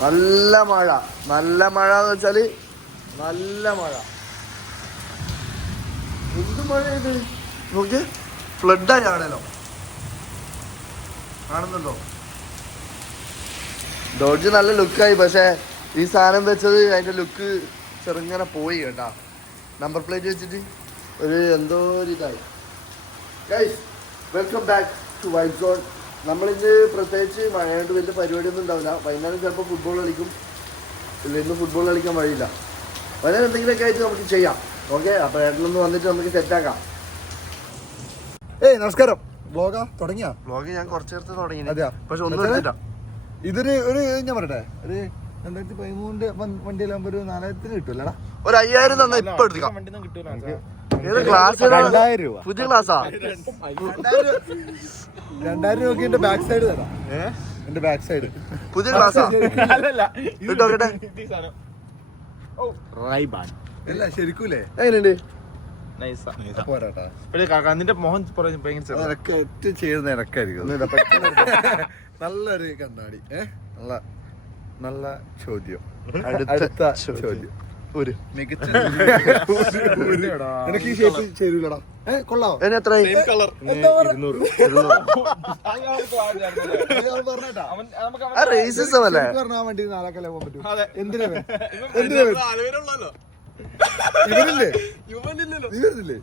നല്ല മഴ എന്ന് വെച്ചാല് നല്ല മഴ. എന്ത് മഴ ഇത് നോക്കി, ഫ്ലഡായി ആണല്ലോ. കാണുന്നുണ്ടോ? ഡോഡ്ജ് നല്ല ലുക്കായി, പക്ഷെ ഈ സാധനം വെച്ചത് അതിന്റെ ലുക്ക് ചെറുങ്ങനെ പോയി കേട്ടാ. നമ്പർ പ്ലേറ്റ് വെച്ചിട്ട് ഒരു എന്തോ ഒരു ഇതായി. Guys, welcome back to white zone. നമ്മളിന്ന് പ്രത്യേകിച്ച് മഴയായിട്ട് വലിയ പരിപാടിയൊന്നും ഉണ്ടാവില്ല. വൈകുന്നേരം ചിലപ്പോൾ ഫുട്ബോൾ കളിക്കും. ഇന്ന് ഫുട്ബോൾ കളിക്കാൻ വഴിയില്ല. വൈകുന്നേരം എന്തെങ്കിലുമൊക്കെ ആയിട്ട് നമുക്ക് ചെയ്യാം. ഓക്കെ, അപ്പോൾ ഏട്ടനൊന്ന് വന്നിട്ട് നമുക്ക് സെറ്റാക്കാം. നമസ്കാരം. വ്ളോഗാ തുടങ്ങിയാ? വ്ളോഗ് ഞാൻ കുറച്ച് നേരത്തെ തുടങ്ങി. അതെയാ? പക്ഷെ ഒന്നും എടുത്തിട്ടാ. ഇതൊരു ഞാൻ പറയട്ടെ, ഒരു 2013 വണ്ടിയിലാകുമ്പോ ഒരു 4000 കിട്ടുമല്ലടാ. ഒരു 5000 തന്നാ ഇപ്പൊ എടുക്കാം. ക്ലാസ് 2000 രൂപ. പുതിയ ക്ലാസ്സാ. 2000 രൂപ എന്റെ ബാക്ക് സൈഡ് തരാം. എന്റെ ബാക്ക് സൈഡ് പുതിയ ക്ലാസ്സാ. അല്ല ശരിക്കൂലേ? എങ്ങനെയുണ്ട്? പോരാട്ടാ. നിന്റെ മോഹൻ ഏറ്റവും ചെയ്യുന്ന ഇറക്കായിരിക്കും. നല്ലൊരു കണ്ണാടി. നല്ല നല്ല ചോദ്യം. അടുത്ത ചോദ്യം. ഒരു മികച്ച എനിക്ക് ഈ ഷേപ്പ് ചേരൂലടാ. കൊള്ളാം. എത്രയായി? റേസിസം അല്ലേ? പറഞ്ഞാ വണ്ടി 4 പോകാൻ പറ്റും. എന്തിനാ ഇവരില്ലേ? നീ വരുന്നില്ലേ?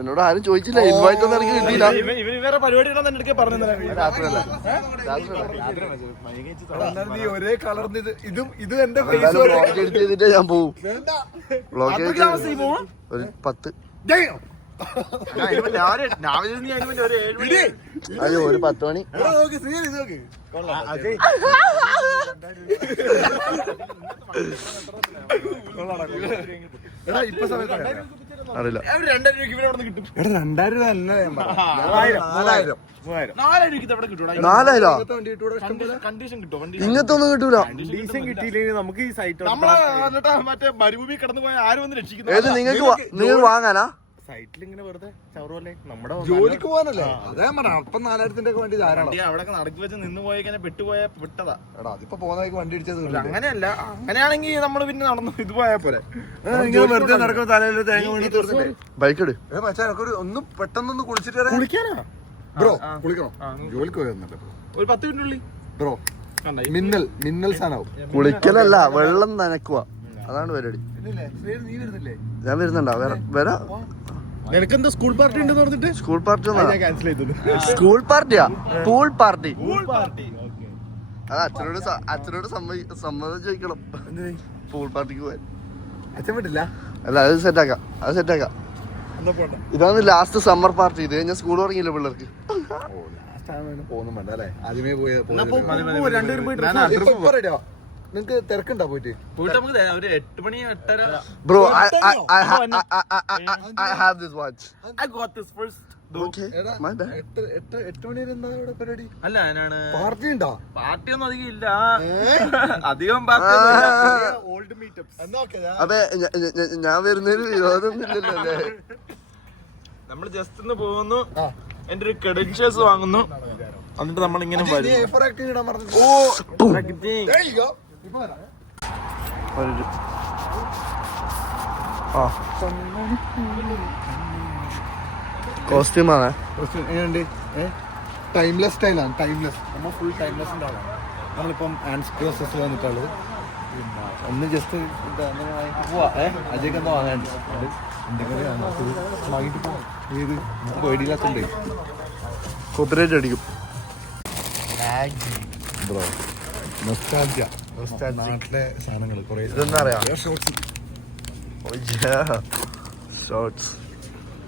എന്നോട് ആരും ചോദിച്ചില്ല. ഇൻവൈറ്റ് ഒന്നും എനിക്ക് കിട്ടിയില്ല. വേറെ പരിപാടി നീ ഒരേ കളർന്ന് ഇത് എന്റെ വ്ളോഗ് എഡിറ്റ് ചെയ്തിട്ടേ ഞാൻ പോവും. വ്ളോഗ് ഒരു 10. അയ്യോ, ഒരു 10 മണി. ഇപ്പൊ സമയത്ത് അറിയില്ല. 2000 രൂപ അല്ല, 4000 കണ്ടീഷൻ കിട്ടും. ഇങ്ങനത്തെ ഒന്നും കിട്ടൂല. കിട്ടിയില്ലെങ്കിൽ നമുക്ക് ഈ സൈറ്റ് മറ്റേ മരുഭൂമി കടന്നു പോയ ആരും വന്ന് രക്ഷിക്കുന്നു. ഏത് നിങ്ങൾക്ക് വാങ്ങാനാ? സൈറ്റിൽ ഇങ്ങനെ വെറുതെ ചവറല്ലേ നമ്മുടെ ജോലിക്ക് പോകാനല്ലേ? അതേ പറയാം. അപ്പം 4000 വണ്ടി ധാരാളം. അവിടെ നടക്കി വെച്ച് നിന്ന് പോയി വിട്ടതാ. എടാ, അതിപ്പോ പോകുന്ന വണ്ടി ഇടിച്ചത് അങ്ങനെയല്ല. അങ്ങനെയാണെങ്കിൽ നമ്മള് പിന്നെ നടന്നു ഇത് പോയാ പോരെ. വെറുതെ നടക്കുന്ന തലയിൽ തേങ്ങ വേണ്ടി തീർന്നില്ലേ? ബൈക്ക് എടു. ഒന്ന് പെട്ടെന്നൊന്ന് കുളിച്ചിട്ട് കുളിക്കാനാ ബ്രോ? കുളിക്കണോ? ജോലിക്ക് പോയെന്നല്ലേ ഒരു 10 മിനിറ്റുള്ളിൽ ബ്രോ? മിന്നൽ സാധനവും. കുളിക്കലല്ല, വെള്ളം നനക്കുക. അതാണ് പരിപാടി. നീ വരുന്നില്ലേ? ഞാൻ വരുന്നുണ്ടോ? വരാ. നിനക്കെന്താ സ്കൂൾ പാർട്ടി ഉണ്ടെന്ന് പറഞ്ഞിട്ട്? സ്കൂൾ പാർട്ടി ക്യാൻസൽ ചെയ്തു. സ്കൂൾ പാർട്ടിയാ? Pool party. അത് അച്ഛനോട് സമ്മതം ചോദിക്കണം. പൂൾ പാർട്ടിക്ക് പോവാൻ. അച്ഛൻ വിട്ടില്ല? അല്ല, അത് സെറ്റാക്കാം. ഇതാണ് ലാസ്റ്റ് സമ്മർ പാർട്ടി. ഇത് കഴിഞ്ഞാൽ സ്കൂൾ തുടങ്ങിയില്ല പിള്ളേർക്ക്. നിങ്ങക്ക് തിരക്കുണ്ടാ പോയിട്ട്? ഒരു 8 മണി 8:30. Bro, I have this watch. I got this first. Okay, my bad. 8 മണി വരെ എന്താ ഇവിടെ പരിപാടി? അല്ല, ഞാനാണ് പാർട്ടി ഉണ്ടോ? പാർട്ടിയൊന്നും അധികം ഇല്ല. അധികം ഓൾഡ് മീറ്റപ്സ്. അതെ, ഞാൻ വരുന്നതിന് വിരോധമൊന്നും ഇല്ലല്ലോ അല്ലേ? നമ്മള് ജസ്റ്റ് ഒന്ന് പോകുന്നു, എന്റെ ഒരു ക്രെഡൻഷ്യൽസ് വാങ്ങുന്നു, എന്നിട്ട് നമ്മളിങ്ങനെ വരും. കോസ്റ്റ്യൂമാണ്. ടൈംലെസ് സ്റ്റൈലാണ്. ടൈംലെസ്. നമ്മൾ ഫുൾ ടൈംലെസ് ഉണ്ടാവാം. നമ്മളിപ്പം ആൻഡ് ക്ലോസസ് വന്നിട്ടുള്ളത്. പിന്നെ ഒന്ന് ജസ്റ്റ് പോവാ. അജയ്ക്ക് എന്താ വാങ്ങാണ്ട് വാങ്ങിട്ട് പോവാം. ഏത് പേടിയില്ലാത്തണ്ടേ കോപ്പിറൈറ്റ് അടിക്കും. Bro, nostalgia. നാട്ടിലെ സാധനങ്ങൾ കുറേ. ഇതെന്താ പറയാ? ഷോർട്സ്.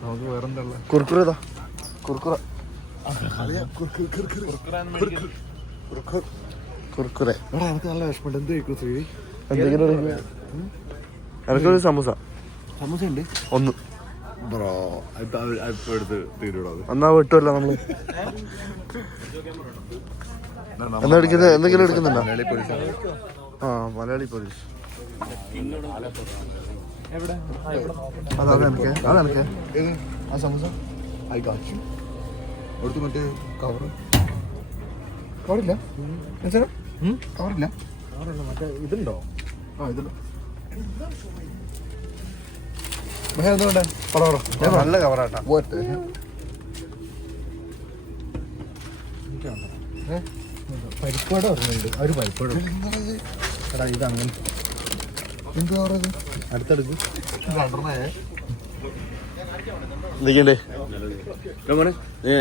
നമുക്ക് വേറെന്താ? കുർക്കുറ. കുർക്കുറ. എനിക്ക് നല്ല വിഷമമുണ്ട്. എന്ത് കഴിക്കും ശ്രീ? എന്തെങ്കിലും എനിക്കൊരു സമൂസ. സമൂസ ഉണ്ട്? ഒന്ന്. ബ്രോ, ഇപ്പൊ എടുത്ത് തീരുടോ? എന്നാ വിട്ടുമല്ലോ നമ്മള്. എന്താ എടുക്കുന്നത്? എന്തെങ്കിലും എടുക്കുന്നുണ്ടോ? ആ, മലയാളി പോലീസ്. അതെനിക്ക് ആ സമൂസ ഐ ഗോട്ട് യു. അവിടുത്തെ മറ്റേ കവറില്ല. കവറില്ല? മറ്റേ ഇതുണ്ടോ? ആ ഇതുണ്ടോ? എന്തുകൊണ്ട് നല്ല കവറാട്ടാ. പരിപ്പാട് പറഞ്ഞിട്ടുണ്ട്. ഒരു പരിപ്പാട് എടാ ഇത് അങ്ങനെ എന്ത് കവറത്? അടുത്തടുക്ക് എന്തൊക്കെയുണ്ട്?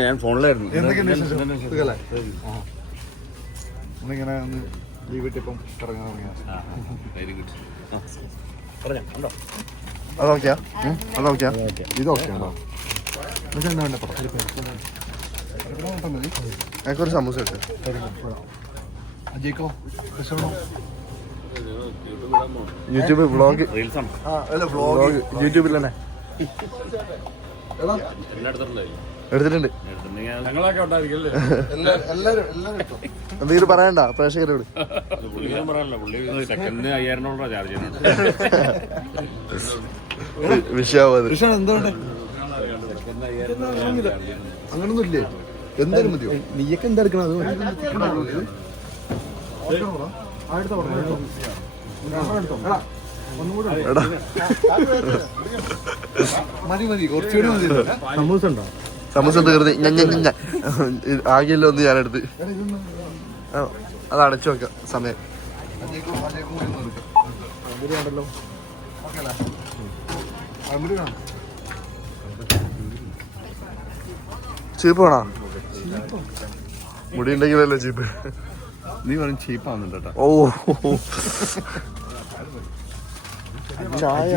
ഞാൻ ഫോണിലായിരുന്നു. ഒന്നിങ്ങനെ ഒന്ന് ലീവ് ഇട്ടിപ്പം ഇറങ്ങാൻ തുടങ്ങിയ അതൊക്കെയാ അതൊക്കെയാ ഇതൊക്കെ ഉണ്ടോ? എന്താ വേണ്ട എനിക്കൊരു സമൂസ ഇട്ട്. അജയ്ക്കോ യൂട്യൂബ് വ്ളോഗ്. റീൽസാണ്. വ്ളോഗ് യൂട്യൂബിൽ തന്നെ എടുത്തിട്ടുണ്ട്. ഞങ്ങളൊക്കെ ഉണ്ടായിരിക്കല്ലേ? എന്തെങ്കിലും പറയണ്ട പ്രേക്ഷകരോട്. പുള്ളിക്കാരൻ പറയാനല്ലോ, പുള്ളി സെക്കൻഡിന് 5000 രൂപ ചാർജ് ചെയ്യുന്നുണ്ട്. വിഷയാവത്. എന്തുകൊണ്ട് അങ്ങനൊന്നും ഇല്ലേ? എന്തായാലും മതിയോ? നീയൊക്കെ എന്താ എടുക്കണം? അത് മതി മതി കുറച്ചുകൂടി മതി. സമൂസ ഉണ്ടോ? സമൂസ തീർന്ന് ആകിയല്ലോ ഒന്ന് ഞാനെടുത്ത്. അത് അടച്ചു വെക്കാം സമയം. ചീപ്പ് വേണോ? മുടി ഉണ്ടെങ്കിലല്ലേ ചീപ്പ്. നീ പറയും ചീപ്പാവുന്നുണ്ട് കേട്ടോ. ഓ ചായ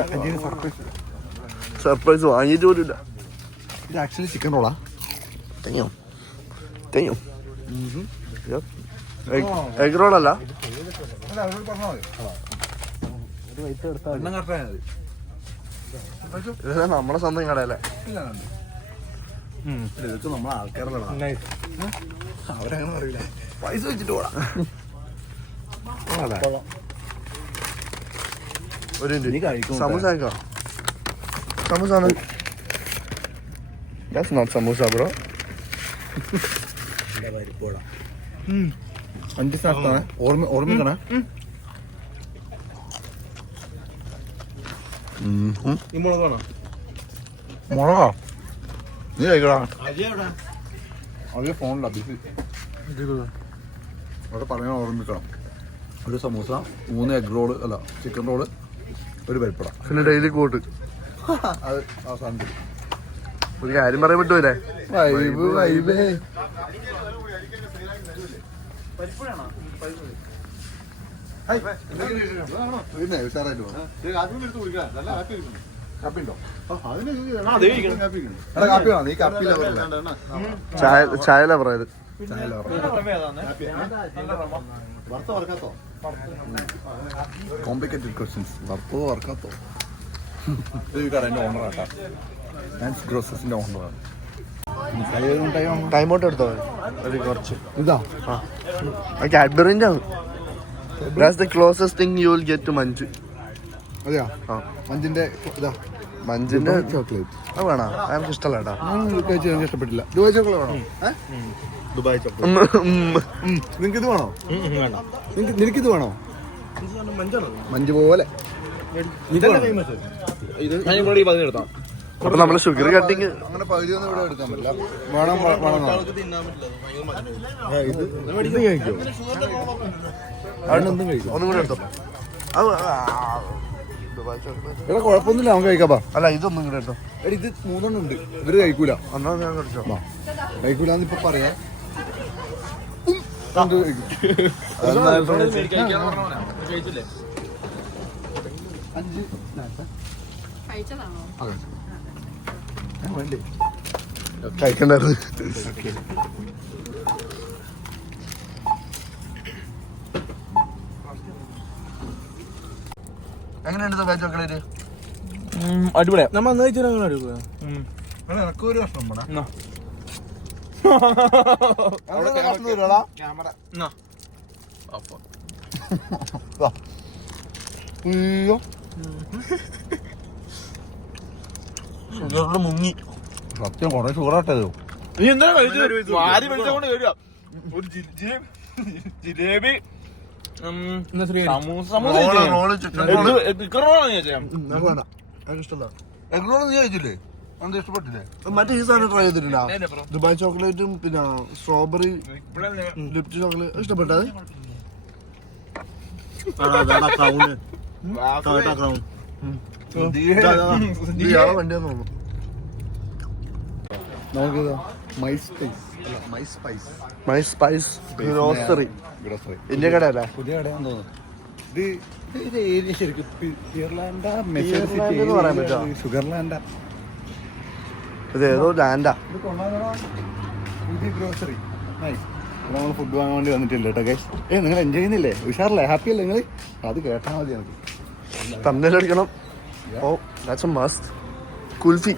സർപ്രൈസ് വാങ്ങിയിട്ട് പോലും ഇല്ല. ഇത് ആക്ച്വലി ചിക്കൻ റോളാ? എഗ് റോളല്ല, നമ്മളെ സ്വന്തം കടയല്ലേ. ഇതൊക്കെ നമ്മളെ ആൾക്കാരല്ലടാ. അവരങ്ങനെ പറയില്ല. പൈസ വെച്ചിട്ട് പോടാ. ഒരു നീ കഴിക്കും. സമൂസ ആക്കാം. സമൂസ ആണ്. That's not samosa, bro. 5 സ്ഥലത്താണ് ഓർമ്മിക്കണേ. മുളകാ നീ കഴിക്കടാ. അത് ഫോണില്ല. അവിടെ പറയാൻ ഓർമ്മിക്കണം. ഒരു സമൂസ, 3 എഗ് റോള് അല്ല ചിക്കൻ റോള്, ഒരു പരിപ്പട, പിന്നെ ഡെയിലി കൂട്ട്. അത് അവസാനം ഒരു കാര്യം പറയാൻ പറ്റൂലേ? വൈബ് വൈബേ. പിന്നെ ഉഷാറായിട്ട് പോകാം. കാപ്പിണ്ടോ? കാപ്പി വേണം. നീ കാപ്പിയില്ല ചായ ലവറായത്. Complicated questions. വറുത്തോ വറുക്കാത്തോ? ഈ കടേൻ്റെ ഓണറാട്ടാ. ഞാൻ ഗ്രോസസിൻ്റെ ഓണറാണ്. ടൈം ഔട്ട് എടുത്തോ ഒരു കുറച്ച്. ഇതാ കാഡ്ബറിൻ്റെ ആണ്. That's the closest thing you will get to Munch. അതെയാ? മഞ്ചിന്റെ ഇതാ മഞ്ചിന്റെ ചോക്ലേറ്റ്. അത് വേണോ? എനിക്ക് ഇഷ്ടമല്ല കേട്ടോ. എനിക്ക് ഇഷ്ടപ്പെട്ടില്ല. ദുബായ് ചോക്ലേറ്റ് വേണോ? Dubai chocolate. നിനക്ക് ഇത് വേണോ? നിനക്കിത് വേണോ? മഞ്ച് പോലെ. അപ്പൊ നമ്മള് ഷുഗർ കട്ടിങ് അങ്ങനെ പകുതിയൊന്നും ഇവിടെ എടുക്കാൻ പറ്റില്ല. വേണം വേണം. ഇത് കഴിക്കോ? അവിടെന്തും കഴിക്കും. ഒന്നും കൂടെ എടുത്തോ. അത് ഇവിടെ കുഴപ്പമൊന്നുമില്ല. അവൻ കഴിക്കാപ്പാ. അല്ല ഇതൊന്നും കൂടെ എടുത്തോ. എടി ഇത് 3 ഉണ്ട്. ഇവര് കഴിക്കൂല. ഒന്നാ ഞാൻ കഴിച്ചോ. കഴിക്കൂലെന്ന് ഇപ്പൊ പറയാ. കഴിക്കണ്ടായിരുന്നു. എങ്ങനെയുണ്ട് ദുബായ് ചോക്ലേറ്റ്? അടിപൊളിയാ. നമ്മ അടിപൊളിയാ. എനക്കൊരു കഷ്ണം വേണം. മുങ്ങി സത്യം കൊറേ ഷുഗറായിട്ടതോ. നീ എന്താ കഴിച്ചത്? വാരി വലിച്ചോണ്ട് വരിക. ഒരു ജിലേബി ഇഷ്ടപ്പെട്ടില്ലേ? മറ്റേ ഈ സാധനം ട്രൈ ചെയ്തിട്ടുണ്ടോ? ദുബായ് ചോക്ലേറ്റും പിന്നെ സ്ട്രോബെറി ലിപ്റ്റ് ചോക്ലേറ്റ് ഇഷ്ടപ്പെട്ടത്? വണ്ടിയാന്ന് തോന്നുന്നു. നമുക്കിതാ മൈ സ്പൈസ് ഗ്രോസറി ഇന്ത്യ കടയല്ലേ? പുതിയ കടയാന്ന് തോന്നുന്നു. ഇത് ഏരിയ ശരിക്കും പിയർലാൻഡാ, പിയർലാൻഡ് എന്ന് പറയാൻ പറ്റുമോ? ഷുഗർലാൻഡാ, ഇത് ഏതോ ലാൻഡാ. ഇത് കൊള്ളാം. പുതിയ ഗ്രോസറി നൈസ്. നമ്മൾ ഫുഡ് വാങ്ങാൻ വേണ്ടി വന്നിട്ടില്ല കേട്ടോ ഗൈസ്. നിങ്ങൾ എൻജോയ് ചെയ്യുന്നില്ലേ? ഉഷാറല്ലേ? ഹാപ്പി അല്ലേ നിങ്ങൾ? അത് കേട്ടാൽ മതി നമുക്ക്. തമ്മിലടിക്കണം. Oh that's a must. Kulfi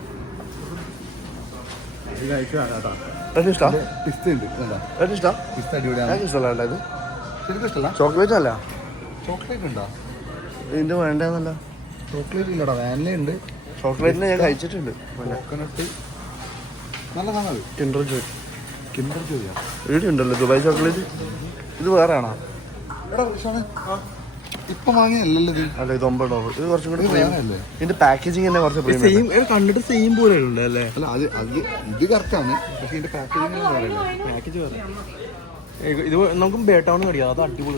ഏറ്റവും ഇഷ്ടം. പിസ്ത ഉണ്ട്. ഏറ്റവും ഇഷ്ടം. പിസ്ത അടിപൊളിയാണ്. ഏറ്റവും ഇഷ്ടമല്ല ഇത്. ശരിക്കും ഇഷ്ടമല്ല. ചോക്ലേറ്റ് അല്ല. ചോക്ലേറ്റ് ഉണ്ടോ? ഇതിന്റെ വേണ്ടെന്നല്ല. ചോക്ലേറ്റ് ഇല്ലടാ, വാനില ഉണ്ട്. ചോക്ലേറ്റിനെ ഞാൻ കഴിച്ചിട്ടുണ്ട്. കോക്കനട്ട് നല്ല സാധനം. കിൻഡർ ജോയ്. കിൻഡർ ജോയിയാ? ഇവിടെ ഉണ്ടല്ലോ ദുബായ് ചോക്ലേറ്റ്. ഇത് വേറെ ആണോ? എടാ വിഷാണ് ഇപ്പൊ വാങ്ങിയല്ലോ ഇത്. അല്ല ഇത് $9. ഇത് കുറച്ചും കൂടി അല്ലേ? ഇതിന്റെ പാക്കേജിങ് തന്നെ കുറച്ച് പ്രീമിയം. കണ്ടിട്ട് സെയിം പോലെ ഉണ്ട് അല്ലേ? അല്ല അത് ഇത് കറക്റ്റാണ്, പക്ഷെ ഇതിന്റെ പാക്കേജിങ് പാക്കേജ് വേറെ. ഇത് നമുക്ക് ബേട്ടൗൺ കടിക്കാം. അത് അടിപൊളി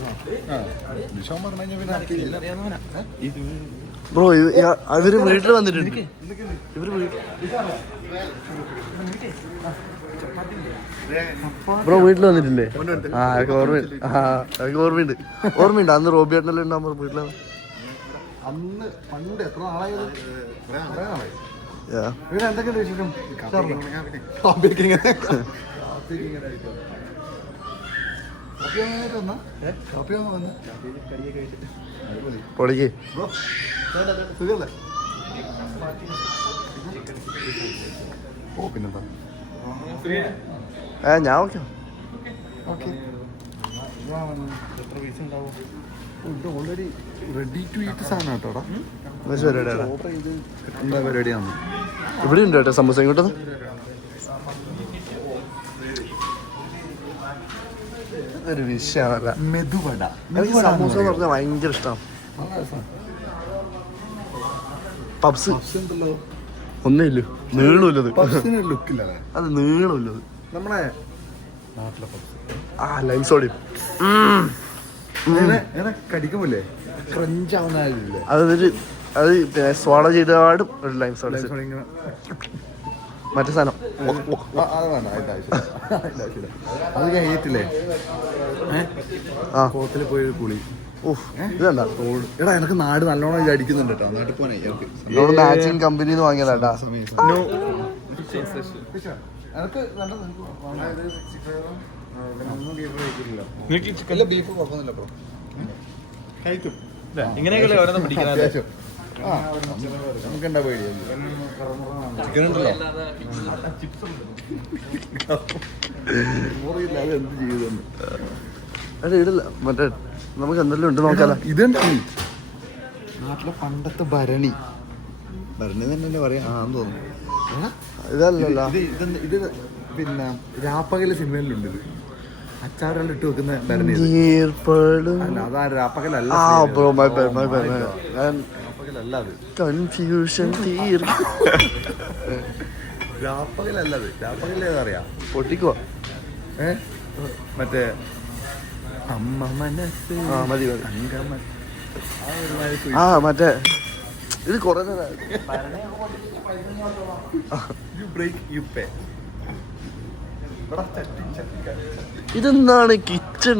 വിഷാൻ പറഞ്ഞു കഴിഞ്ഞാൽ പിന്നെ ബ്രോ ഇവര് വീട്ടിൽ വന്നിട്ടുണ്ട്. ഇവര് ബ്രോ വീട്ടിൽ വന്നിട്ടില്ലേ? എനിക്ക് ഓർമ്മയുണ്ട്. അന്ന് റോബിയേട്ടനെല്ലാം ഉണ്ടാകുമ്പോ വീട്ടിലാണ്. അന്ന് പണ്ട് എത്ര നാളായത്? Yeah. ഇവിടെ എന്തൊക്കെയുണ്ട് വിശേഷം? പൊളിക്ക്. ഓ പിന്നെന്താ? ഞാൻ ഓക്കെ. ഇത് ഓൾറെഡി റെഡി ടു ഈറ്റ് സാധനം കേട്ടോടാ. പരിപാടിയാണ്. ഓർഡർ ചെയ്ത് എന്താ പരിപാടിയാണ്? ഇവിടെ ഉണ്ട് കേട്ടോ സമൂസ. ഇങ്ങോട്ട് ഒരു വിഷയമാണല്ല. മെതുവട. എനിക്ക് സമൂസ എന്ന് പറഞ്ഞാൽ ഭയങ്കര ഇഷ്ടമാണ്. പബ്സ് ഉണ്ടല്ലോ. ഒന്നുമില്ല, നീളമില്ലത്. ലുക്കില്ല അത് നീളമില്ലത്. നമ്മളെ നാട്ടിലെ പബ്സ്. ലൈം സോഡയും കടിക്കുമ്പോലെ ക്രഞ്ച് ആവുന്നില്ലേ? അത് സ്വാള ചെയ്തപാടും ഒരു ലൈം സോഡ. മറ്റേ സാധനം അത് വേണ്ട, അത് ഞാൻ ഏറ്റില്ലേ കോത്തില് പോയൊരു കുളി. ഇതല്ല എടാ എനിക്ക് നാട് നല്ലോണം ഇത് അടിക്കുന്നുണ്ട് കേട്ടോ. നാട്ടിൽ പോനെ മാച്ചിങ് കമ്പനിന്ന് വാങ്ങിയതാട്ടാ. ബീഫ് കുഴപ്പമൊന്നുമില്ല ബ്രോ, കഴിക്കും. ഇങ്ങനെയൊക്കെ ഓരോന്നും പിടിക്കുന്നത്. നമുക്ക് എന്താ പേടി? ചിക്കൻ ഉണ്ടല്ലോ. എന്ത് ചെയ്തെന്ന് അല്ല ഇടില്ല. മറ്റേ നമുക്ക് എന്തെല്ലാം ഉണ്ട് നോക്കാലോ. ഇതെന്താണ് നാട്ടിലെ പണ്ടത്തെ ഭരണി തന്നെയല്ലേ പറയാ. തോന്നുന്നു ഇതല്ലല്ലോ. ഇത് പിന്നെ രാപ്പകല് സിനിമയിലുണ്ട്. ഇത് അച്ചാറെല്ലാം ഇട്ട് വെക്കുന്ന ഭരണി. അതാ രാപ്പകലല്ല. രാപ്പകലല്ല അത്. കൺഫ്യൂഷൻ രാപ്പകലല്ല അത്. രാപ്പകൽ ഏതറിയാം? പൊട്ടിക്കുവാ. മറ്റേ അമ്മ മനസ്സ്. മതി. മറ്റേ ഇത് കൊറേ ഇതെന്താണ്? കിച്ചൺ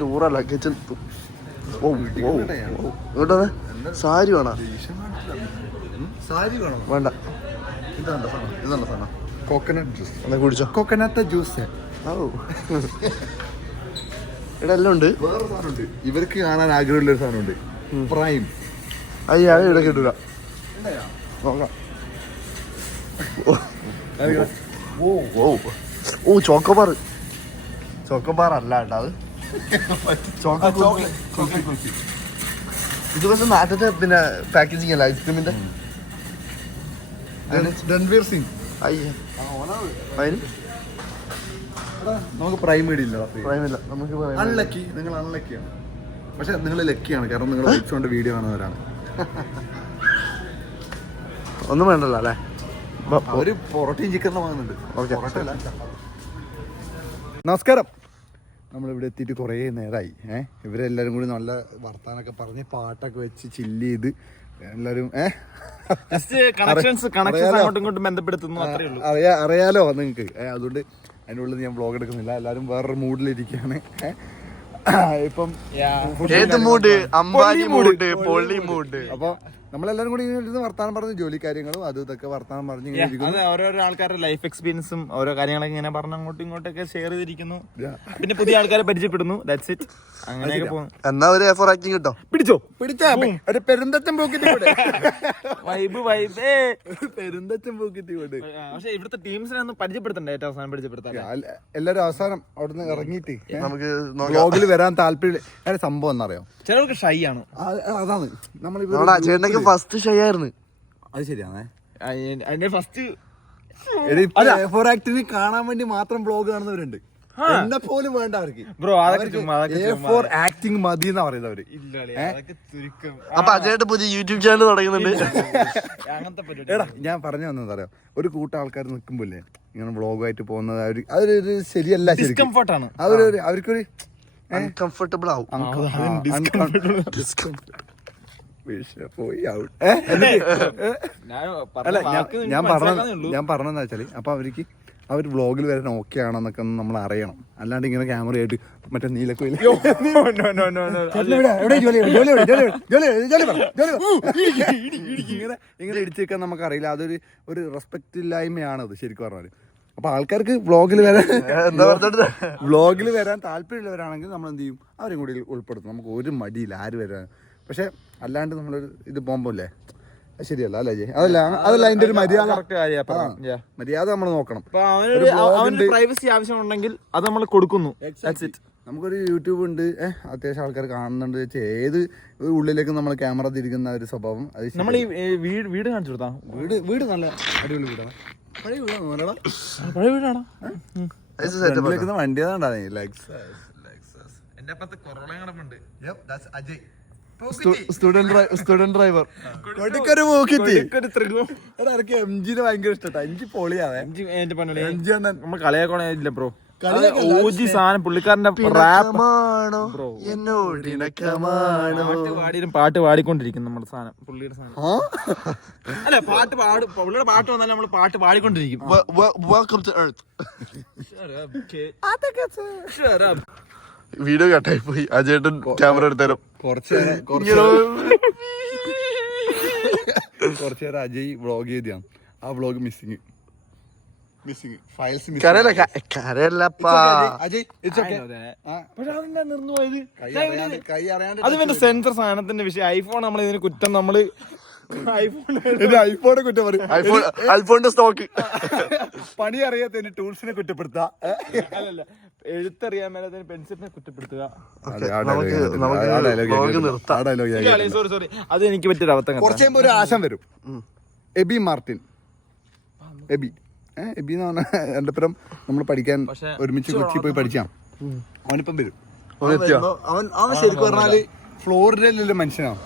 ടൂറല്ല, കിച്ചൺ. ഇങ്ങോട്ടേ സാരി വേണോ? സാരി വേണം. വേണ്ട. ഇതാണ് സാധനം. Coconut juice. എന്നാ കുടിച്ചോ. Coconut juice. ഇവിടെ എല്ലാം ഉണ്ട്. വേറെ സാധനമുണ്ട്, ഇവർക്ക് കാണാൻ ആഗ്രഹമുള്ള ഒരു സാധനമുണ്ട്. പ്രൈം. അയ്യാ ഇവിടെ കിട്ടൂല. നോക്കാം. ഓ ചോക്കോബാർ. ചോക്കോബാർ അല്ല കേട്ടോ അത്. ഇത് പക്ഷെ നാട്ടിലെ പിന്നെ പാക്കേജിങ് അല്ല ഐസ്ക്രീമിന്റെ. രൺവീർ സിംഗ്. അയ്യ അതിന് നമുക്ക് പ്രൈം ഇടില്ല പറയുന്നില്ല നമുക്ക് പറയാം. അൺലക്കി, നിങ്ങൾ അൺലക്കിയാണ്. പക്ഷെ നിങ്ങൾ ലക്കിയാണ്, കാരണം നിങ്ങൾ വിളിച്ചുകൊണ്ട് വീഡിയോ കാണുന്നവരാണ്. ഒന്നും വേണ്ടല്ലോ അല്ലേ? ഒരു പൊറോട്ടയും ചിക്കനും വാങ്ങുന്നുണ്ട്. ഓക്കെ. നമസ്കാരം. നമ്മളിവിടെ എത്തിയിട്ട് കുറേ നേരമായി. ഇവരെല്ലാവരും കൂടി നല്ല വർത്താനൊക്കെ പറഞ്ഞ് പാട്ടൊക്കെ വെച്ച് ചില്ല് ചെയ്ത് എല്ലാവരും അറിയാലോ നിങ്ങൾക്ക്. അതുകൊണ്ട് അതിൻ്റെ ഉള്ളിൽ ഞാൻ വ്ളോഗ് എടുക്കുന്നില്ല. എല്ലാവരും വേറൊരു മൂഡിലിരിക്കുകയാണ്. ഇപ്പം ഏത് മൂഡ്? അമ്പാനി മൂഡ്, പൊള്ളി മൂഡ്. അപ്പോൾ നമ്മളെല്ലാവരും കൂടി ഇങ്ങനെ ഇരുന്ന് വർത്താനം പറഞ്ഞ് ജോലി കാര്യങ്ങളും അതും ഇതൊക്കെ വർത്താനം പറഞ്ഞ് ഇങ്ങനെ ഇരിക്കുന്നു. ഓരോരോ ആൾക്കാരുടെ ലൈഫ് എക്സ്പീരിയൻസും ഓരോ കാര്യങ്ങളൊക്കെ ഇങ്ങനെ പറഞ്ഞ് അങ്ങോട്ടും ഇങ്ങോട്ടൊക്കെ ഷെയർ ചെയ്തിരിക്കുന്നു. പിന്നെ പുതിയ ആൾക്കാരെ പരിചയപ്പെടുന്നു. That's it. അങ്ങനെയൊക്കെ പോകുന്നു. എന്നാ ഒരു A4 ആക്ടിങ് കിട്ടോ? പിടിച്ചാ ഒരു പെരുന്തച്ചൻ പോക്കിട്ട് വൈബ് പെരുന്തച്ചൻ പോക്കിട്ട് കൊണ്ട്. പക്ഷെ ഇവിടുത്തെ ടീംസിനെ ഒന്ന് പരിചയപ്പെടുത്തണ്ടേ? ഏറ്റവും അവസാനം പരിചയപ്പെടുത്താൻ എല്ലാരും അവസാനം അവിടുന്ന് ഇറങ്ങിയിട്ട് നമുക്ക് വ്ളോഗിൽ വരാൻ താല്പര്യം. സംഭവം എന്നറിയാം, ചിലർക്ക് ഷൈ ആണ്. അതാണ് ചേട്ടനൊക്കെ ഫസ്റ്റ് ഷൈ ആയിരുന്നു. അത് ശരിയാണേ. അതിന്റെ ഫസ്റ്റ് A4 ആക്ടിന് കാണാൻ വേണ്ടി മാത്രം വ്ളോഗ് കാണുന്നവരുണ്ട്. എന്നെ പോലും വേണ്ട അവർക്ക്. ബ്രോ A4 ആക്ടിങ് മതി എന്നാ പറയുന്നവര്. അപ്പൊ അജയേട്ട പുതിയ യൂട്യൂബ് ചാനൽ തുടങ്ങുന്നുണ്ട്. അങ്ങനത്തെ എടാ ഞാൻ പറഞ്ഞു വന്നത് അറിയാം, ഒരു കൂട്ടം ആൾക്കാർ നിൽക്കുമ്പോല്ലേ ഇങ്ങനെ വ്ളോഗായിട്ട് പോകുന്നത് അതൊരു ശരിയല്ല. ഡിസ്കംഫർട്ടാണ്. അവർക്കൊരു അൺകംഫർട്ടബിൾ ആവും. പോയി അല്ല ഞാൻ പറഞ്ഞെന്ന് വെച്ചാല് അപ്പൊ അവർ വ്ളോഗിൽ വരാൻ ഓക്കെ ആണെന്നൊക്കെ നമ്മൾ അറിയണം. അല്ലാണ്ട് ഇങ്ങനെ ക്യാമറ ആയിട്ട് മറ്റേ നീലക്കോയിൽ ഇങ്ങനെ ഇടിച്ചേക്കാൻ നമുക്കറിയില്ല. ഒരു റെസ്പെക്ട് ഇല്ലായ്മയാണത് ശരിക്കും പറഞ്ഞാല്. അപ്പൊ ആൾക്കാർക്ക് വ്ളോഗിൽ വരാൻ താല്പര്യമുള്ളവരാണെങ്കിൽ നമ്മൾ എന്ത് ചെയ്യും, അവരും കൂടി ഉൾപ്പെടുത്തും. നമുക്ക് ഒരു മടിയില്ല ആര് വരാൻ. പക്ഷെ അല്ലാണ്ട് നമ്മളൊരു ഇത് പോകുമ്പോല്ലേ ശരിയല്ല അല്ലേ? അതല്ല അതിന്റെ ഒരു മര്യാദ നമ്മൾ നോക്കണം. പ്രൈവസി ആവശ്യമുണ്ടെങ്കിൽ അത് നമ്മൾ കൊടുക്കുന്നു. നമുക്കൊരു യൂട്യൂബ് ഉണ്ട്, അത്യാവശ്യം ആൾക്കാർ കാണുന്നുണ്ട്. ഏത് ഉള്ളിലേക്ക് നമ്മൾ ക്യാമറ തിരിക്കുന്ന ഒരു സ്വഭാവം അത് നമ്മൾ ഈ വീട് കാണിച്ചു കൊടുത്താ. വീട് നല്ല അടിപൊളി വീടാണ്. പഴയ വീടാണോ? വണ്ടി ഏതാണ്ടാ? സ്റ്റുഡന്റ് ഡ്രൈവർ എംജിനെ ഭയങ്കര ഇഷ്ടട്ടാ. എംജി പൊളിയാവേ. നമ്മൾ കളിയാക്കണ ബ്രോ. ഓജി സാധനം പുള്ളിക്കാരന്റെ പാട്ട് പാടിക്കൊണ്ടിരിക്കും നമ്മുടെ സാധനം, പുള്ളിയുടെ സാധനം. അല്ല പുള്ളിയുടെ പാട്ട് വന്നാലും നമ്മൾ പാട്ട് പാടിക്കൊണ്ടിരിക്കും. വീഡിയോ കട്ടായി പോയി. അജയേട്ടൻ ക്യാമറ എടുത്തരും. കുറച്ചു നേരം അജയ് വ്ളോഗ് ചെയ്താണ്. ആ വ്ളോഗ് മിസ്സിങ് ഫയൽസ് അത് സെൻസർ സാധനത്തിന്റെ വിഷയം. ഐഫോൺ നമ്മൾ ഇതിന് കുറ്റം, നമ്മള് ഐഫോണെ കുറ്റം പറയും. ഐഫോണിന്റെ സ്റ്റോക്ക് പണി അറിയാത്തതിന് ടൂൾസിനെ കുറ്റപ്പെടുത്തുക. അല്ലല്ല, എഴുത്തറിയാൻ മേലെ പെൻസിലിനെ കുറ്റപ്പെടുത്തുക. സോറി, അത് എനിക്ക് പറ്റിയൊരു അവസ്ഥ. കുറച്ച് കഴിയുമ്പോ ഒരു ആശം വരും. എബി മാർട്ടിൻ, എബി എന്ന് പറഞ്ഞാൽ എൻ്റെ പരം നമ്മൾ പഠിക്കാൻ ഒരുമിച്ച് കൊച്ചി പോയി പഠിച്ചാണ്. അവനിപ്പം വരും. അവൻ ശരിക്കും പറഞ്ഞാല് ഫ്ലോറിഡയിലുള്ള മനുഷ്യനാണ്.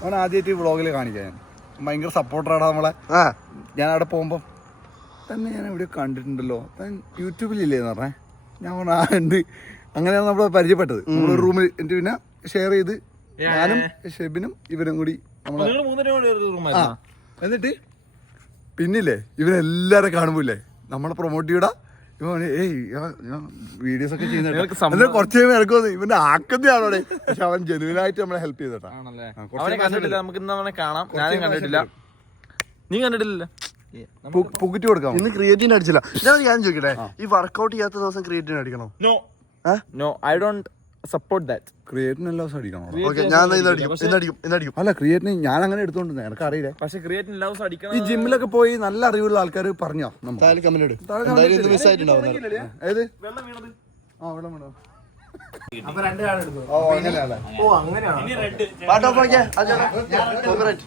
അവൻ ആദ്യമായിട്ട് വ്ളോഗിൽ കാണിക്കാൻ ഭയങ്കര സപ്പോർട്ടറാണ് നമ്മളെ. ഞാൻ അവിടെ പോകുമ്പോൾ തന്നെ ഞാൻ എവിടെ കണ്ടിട്ടുണ്ടല്ലോ, യൂട്യൂബിലില്ലേ എന്ന് പറഞ്ഞേ. ഞാൻ പറഞ്ഞ ഉണ്ട്. അങ്ങനെയാണ് നമ്മളെ പരിചയപ്പെട്ടത്. നമ്മളൊരു റൂമിൽ എന്നിട്ട് പിന്നെ ഷെയർ ചെയ്ത് ഞാനും ഷെബിനും ഇവരും കൂടി എന്നിട്ട് പിന്നില്ലേ ഇവരെല്ലാരും കാണുമ്പോല്ലേ നമ്മളെ പ്രൊമോട്ട് ചെയ്യടാ. ഇവൻ വീഡിയോസ് ഒക്കെ ചെയ്യുന്ന കുറച്ച് കഴിയുമ്പോൾ ഇറക്കുമോ ഇവന്റെ ആക്കുന്നതാണോടെ. പക്ഷെ അവൻ ജെനുവിനായിട്ട് നമ്മളെ ഹെൽപ്പ് ചെയ്തോട്ടാ. നീ കണ്ടിട്ടില്ല? പുകിറ്റ് കൊടുക്കാം. ഇന്ന് ക്രിയേറ്റീവ് അടിച്ചില്ല. ഞാൻ ചോദിക്കട്ടെ, ഈ വർക്ക്ഔട്ട് ചെയ്യാത്ത ദിവസം ക്രിയേറ്റീവ് അടിക്കണോ? No, I don't support that. Creatine എല്ലാ ദിവസം അടിക്കണം. ഞാൻ അല്ല ക്രിയേറ്റിന് ഞാൻ അങ്ങനെ എടുത്തോണ്ട് എനിക്ക് അറിയില്ല. പക്ഷെ ക്രിയേറ്റിന് എല്ലാ ദിവസം അടിക്കണം. ഈ ജിമ്മിലൊക്കെ പോയി നല്ല അറിവുള്ള ആൾക്കാർ പറഞ്ഞോ കമന്റ് ഏത് വെള്ളം വീണോ? അപ്പൊ 2 കാർഡ് എടുത്തു. ഓ അങ്ങനെയല്ലേ ഓ അങ്ങനെയാണ്. പാട്ട് ഓഫ് ആക്കിയാ കോപ്പറേറ്റ്.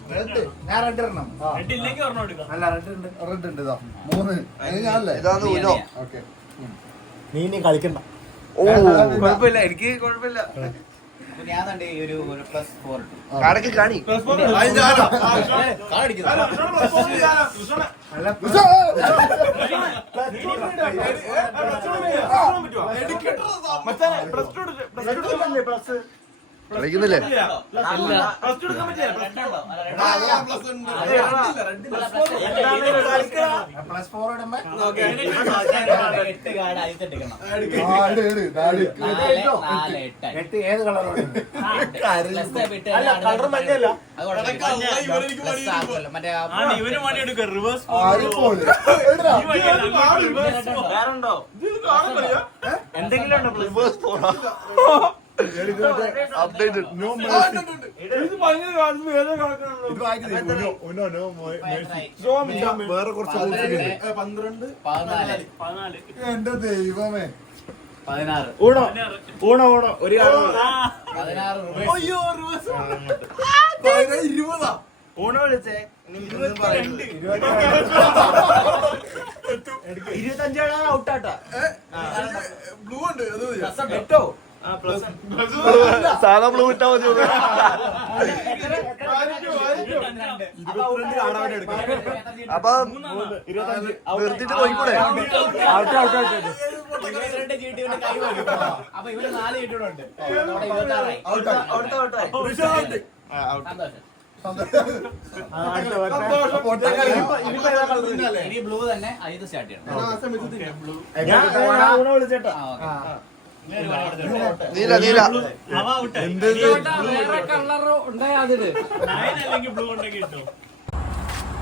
ഞാൻ റെഡ് ഇടണം. അല്ല റെഡ് ഉണ്ട്. റെഡ് ഉണ്ട് ഇതാ 3 ഞാനല്ലേ ഇതാണ് ഉനോ. ഓക്കെ നീ ഇനി കളിക്കണ്ട. ഓ കുഴപ്പമില്ല, എനിക്ക് കുഴപ്പമില്ല. കാടൊക്കെ കാണി. കളിക്കുന്നില്ലേ? പ്ലസ് 4 ഇടുമ്പോ ഏത് കളറാണ്? കളർ മഞ്ഞല്ല. അപ്ഡേറ്റ് വേറെ കുറച്ച് എന്റെ ദൈവമേ 16 ഊണോ ഒരു ഊണോ വിളിച്ചേ 25 ഔട്ടാട്ടാ. ബ്ലൂ ഉണ്ട് എട്ടോ സാധാ ബ്ലൂ ഇട്ടാ മതി. അപ്പൊ നിർത്തിട്ട് പോയിക്കൂടെ? അപ്പൊ ഇവിടെ 4 ചീട്ടുകളുണ്ട്. ഇനി ബ്ലൂ തന്നെ ഇത് സ്റ്റാർട്ട് ചെയ്യണം. വിളിച്ചേട്ടാ നീല നീല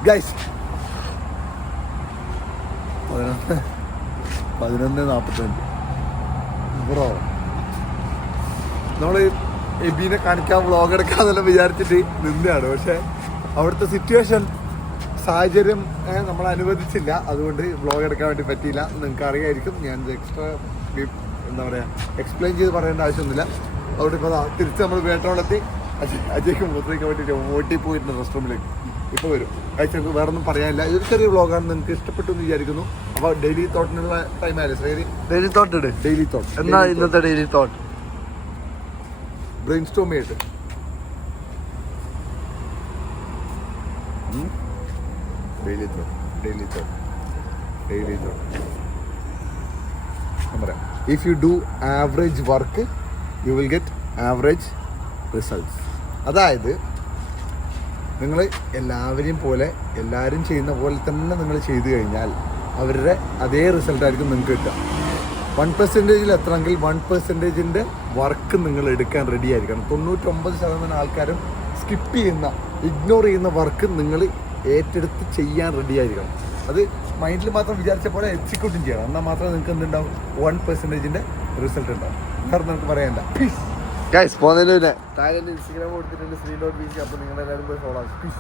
ഗൈസ് 11:42 ബ്രോ നമ്മള് എബീനെ കാണിക്കാൻ വ്ളോഗ് എടുക്കാന്നെല്ലാം വിചാരിച്ചിട്ട് നിന്നെയാണ്. പക്ഷെ അവിടുത്തെ സിറ്റുവേഷൻ സാഹചര്യം നമ്മൾ അനുവദിച്ചില്ല. അതുകൊണ്ട് വ്ളോഗ് എടുക്കാൻ വേണ്ടി പറ്റിയില്ല. നിങ്ങൾക്ക് അറിയായിരിക്കും. ഞാൻ എക്സ്ട്രാ എന്താ പറയുക എക്സ്പ്ലെയിൻ ചെയ്ത് പറയേണ്ട ആവശ്യമൊന്നുമില്ല. അതുകൊണ്ട് ഇപ്പോൾ തിരിച്ച് നമ്മൾ വേട്ടോളെത്തി അജയ്ക്ക് മൂത്രയ്ക്ക് വേണ്ടിയിട്ട് ഓട്ടി പോയിരുന്നു റെസ്റ്റ് റൂമിലേക്ക്. ഇപ്പോൾ വരും. കഴിച്ചു വേറെ ഒന്നും പറയാനില്ല. ഇതൊരു ചെറിയ വ്ളോഗാണ്. നിങ്ങൾക്ക് ഇഷ്ടപ്പെട്ടു എന്ന് വിചാരിക്കുന്നു. അപ്പോൾ ഡെയിലി തോട്ടിനുള്ള ടൈം ആയാലും ശ്രീ ഡെയിലി തോട്ട് ഇട്. ഡെയിലി തോട്ട് എന്നാ ഇന്നത്തെ ഡെയിലി തോട്ട് ബ്രെയിൻ സ്റ്റോം ചെയ്തിട്ട് daily thought daily thought daily thought ഞാൻ പറയാം. If you do average work you will get average results. അതായത് നിങ്ങൾ എല്ലാവരെയും പോലെ എല്ലാവരും ചെയ്യുന്ന പോലെ തന്നെ നിങ്ങൾ ചെയ്തു കഴിഞ്ഞാൽ അവരുടെ അതേ റിസൾട്ടായിരിക്കും നിങ്ങൾക്ക് കിട്ടുക. 1% എത്രയെങ്കിൽ 1% വർക്ക് നിങ്ങൾ എടുക്കാൻ റെഡി ആയിരിക്കണം. 99% ആൾക്കാരും സ്കിപ്പ് ചെയ്യുന്ന ഇഗ്നോർ ചെയ്യുന്ന വർക്ക് നിങ്ങൾ ഏറ്റെടുത്ത് ചെയ്യാൻ റെഡി ആയിരിക്കണം. അത് മൈൻഡിൽ മാത്രം വിചാരിച്ച പോലെ എക്സിക്യൂട്ടും ചെയ്യണം. എന്നാൽ മാത്രമേ നിങ്ങൾക്ക് എന്തുണ്ടാവും 1% റിസൾട്ട് ഉണ്ടാവും. വേറെ നമുക്ക് പറയാനില്ല. ഗൈസ് പോകുന്നതിന് താഴെ ഇൻസ്റ്റാഗ്രാം കൊടുത്തിട്ടുണ്ട് ശ്രീ.bc. അപ്പോൾ നിങ്ങളെല്ലാവരും പോയി ഫോളോ ആക്കും.